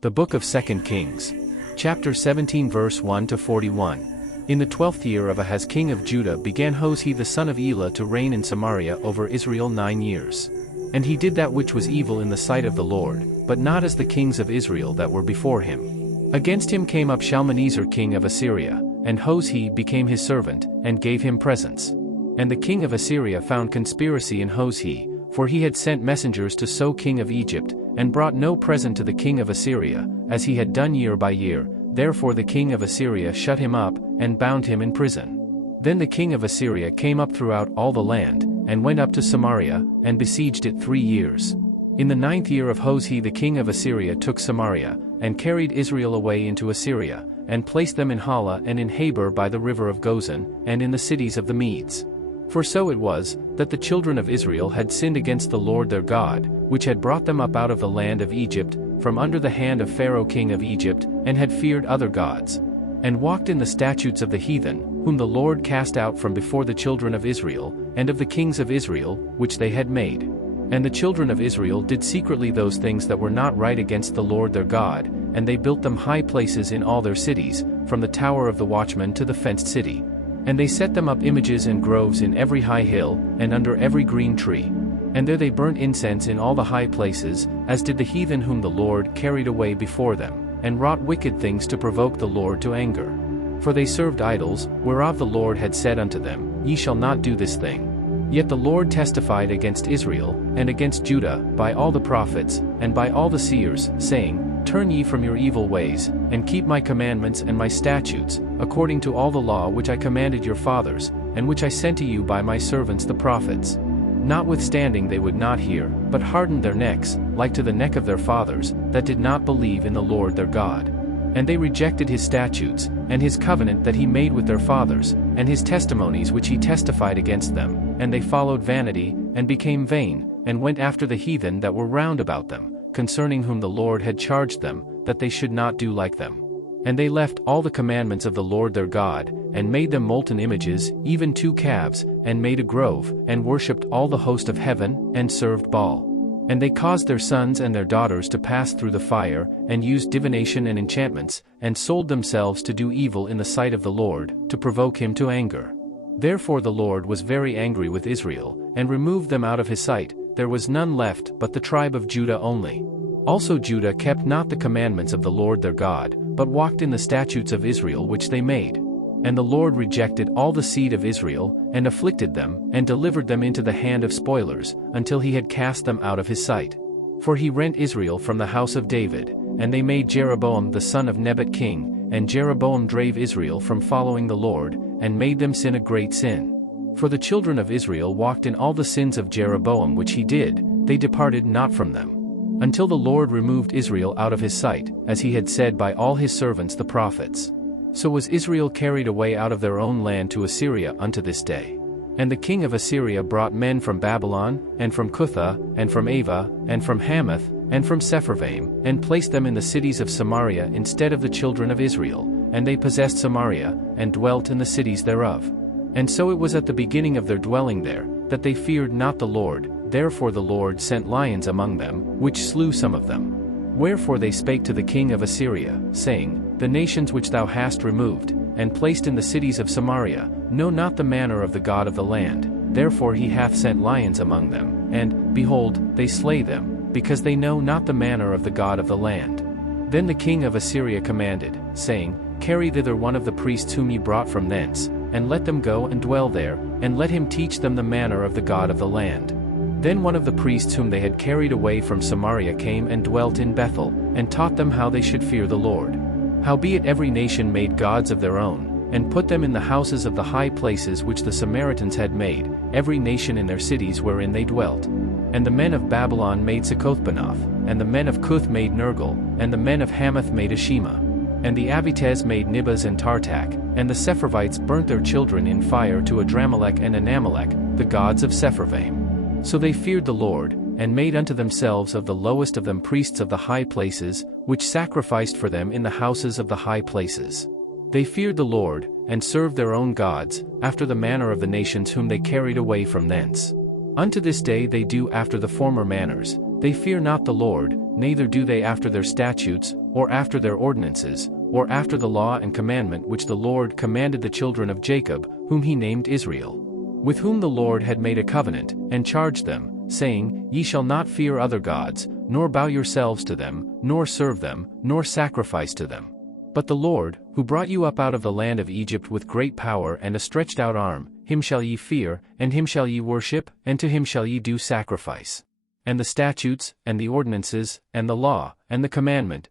The Book of 2 Kings. Chapter 17 verse 1-41. In the 12th year of Ahaz king of Judah began Hoshea the son of Elah to reign in Samaria over Israel 9 years. And he did that which was evil in the sight of the Lord, but not as the kings of Israel that were before him. Against him came up Shalmaneser king of Assyria, and Hoshea became his servant, and gave him presents. And the king of Assyria found conspiracy in Hoshea, for he had sent messengers to So king of Egypt, and brought no present to the king of Assyria, as he had done year by year. Therefore the king of Assyria shut him up, and bound him in prison. Then the king of Assyria came up throughout all the land, and went up to Samaria, and besieged it 3 years. In the 9th year of Hoshea the king of Assyria took Samaria, and carried Israel away into Assyria, and placed them in Hala and in Habor by the river of Gozan, and in the cities of the Medes. For so it was, that the children of Israel had sinned against the Lord their God, which had brought them up out of the land of Egypt, from under the hand of Pharaoh king of Egypt, and had feared other gods, and walked in the statutes of the heathen, whom the Lord cast out from before the children of Israel, and of the kings of Israel, which they had made. And the children of Israel did secretly those things that were not right against the Lord their God, and they built them high places in all their cities, from the tower of the watchman to the fenced city. And they set them up images and groves in every high hill, and under every green tree. And there they burnt incense in all the high places, as did the heathen whom the Lord carried away before them, and wrought wicked things to provoke the Lord to anger. For they served idols, whereof the Lord had said unto them, Ye shall not do this thing. Yet the Lord testified against Israel, and against Judah, by all the prophets, and by all the seers, saying, Turn ye from your evil ways, and keep my commandments and my statutes, according to all the law which I commanded your fathers, and which I sent to you by my servants the prophets. Notwithstanding they would not hear, but hardened their necks, like to the neck of their fathers, that did not believe in the Lord their God. And they rejected his statutes, and his covenant that he made with their fathers, and his testimonies which he testified against them, and they followed vanity, and became vain, and went after the heathen that were round about them, concerning whom the Lord had charged them, that they should not do like them. And they left all the commandments of the Lord their God, and made them molten images, even 2 calves, and made a grove, and worshipped all the host of heaven, and served Baal. And they caused their sons and their daughters to pass through the fire, and used divination and enchantments, and sold themselves to do evil in the sight of the Lord, to provoke him to anger. Therefore the Lord was very angry with Israel, and removed them out of his sight. There was none left but the tribe of Judah only. Also Judah kept not the commandments of the Lord their God, but walked in the statutes of Israel which they made. And the Lord rejected all the seed of Israel, and afflicted them, and delivered them into the hand of spoilers, until he had cast them out of his sight. For he rent Israel from the house of David, and they made Jeroboam the son of Nebat king, and Jeroboam drave Israel from following the Lord, and made them sin a great sin. For the children of Israel walked in all the sins of Jeroboam which he did, they departed not from them. Until the Lord removed Israel out of his sight, as he had said by all his servants the prophets. So was Israel carried away out of their own land to Assyria unto this day. And the king of Assyria brought men from Babylon, and from Cutha, and from Ava, and from Hamath, and from Sepharvaim, and placed them in the cities of Samaria instead of the children of Israel, and they possessed Samaria, and dwelt in the cities thereof. And so it was at the beginning of their dwelling there, that they feared not the Lord, therefore the Lord sent lions among them, which slew some of them. Wherefore they spake to the king of Assyria, saying, The nations which thou hast removed, and placed in the cities of Samaria, know not the manner of the God of the land, therefore he hath sent lions among them, and, behold, they slay them, because they know not the manner of the God of the land. Then the king of Assyria commanded, saying, Carry thither one of the priests whom ye brought from thence, and let them go and dwell there, and let him teach them the manner of the God of the land. Then one of the priests whom they had carried away from Samaria came and dwelt in Bethel, and taught them how they should fear the Lord. Howbeit every nation made gods of their own, and put them in the houses of the high places which the Samaritans had made, every nation in their cities wherein they dwelt. And the men of Babylon made Succothbenoth, and the men of Cuth made Nergal, and the men of Hamath made Ashima. And the Avites made Nibas and Tartak, and the Sepharvites burnt their children in fire to Adramelech and Anamelech, the gods of Sepharvaim. So they feared the Lord, and made unto themselves of the lowest of them priests of the high places, which sacrificed for them in the houses of the high places. They feared the Lord, and served their own gods, after the manner of the nations whom they carried away from thence. Unto this day they do after the former manners. They fear not the Lord, neither do they after their statutes, or after their ordinances, or after the law and commandment which the Lord commanded the children of Jacob, whom he named Israel, with whom the Lord had made a covenant, and charged them, saying, Ye shall not fear other gods, nor bow yourselves to them, nor serve them, nor sacrifice to them. But the Lord, who brought you up out of the land of Egypt with great power and a stretched out arm, him shall ye fear, and him shall ye worship, and to him shall ye do sacrifice. And the statutes, and the ordinances, and the law, and the commandment,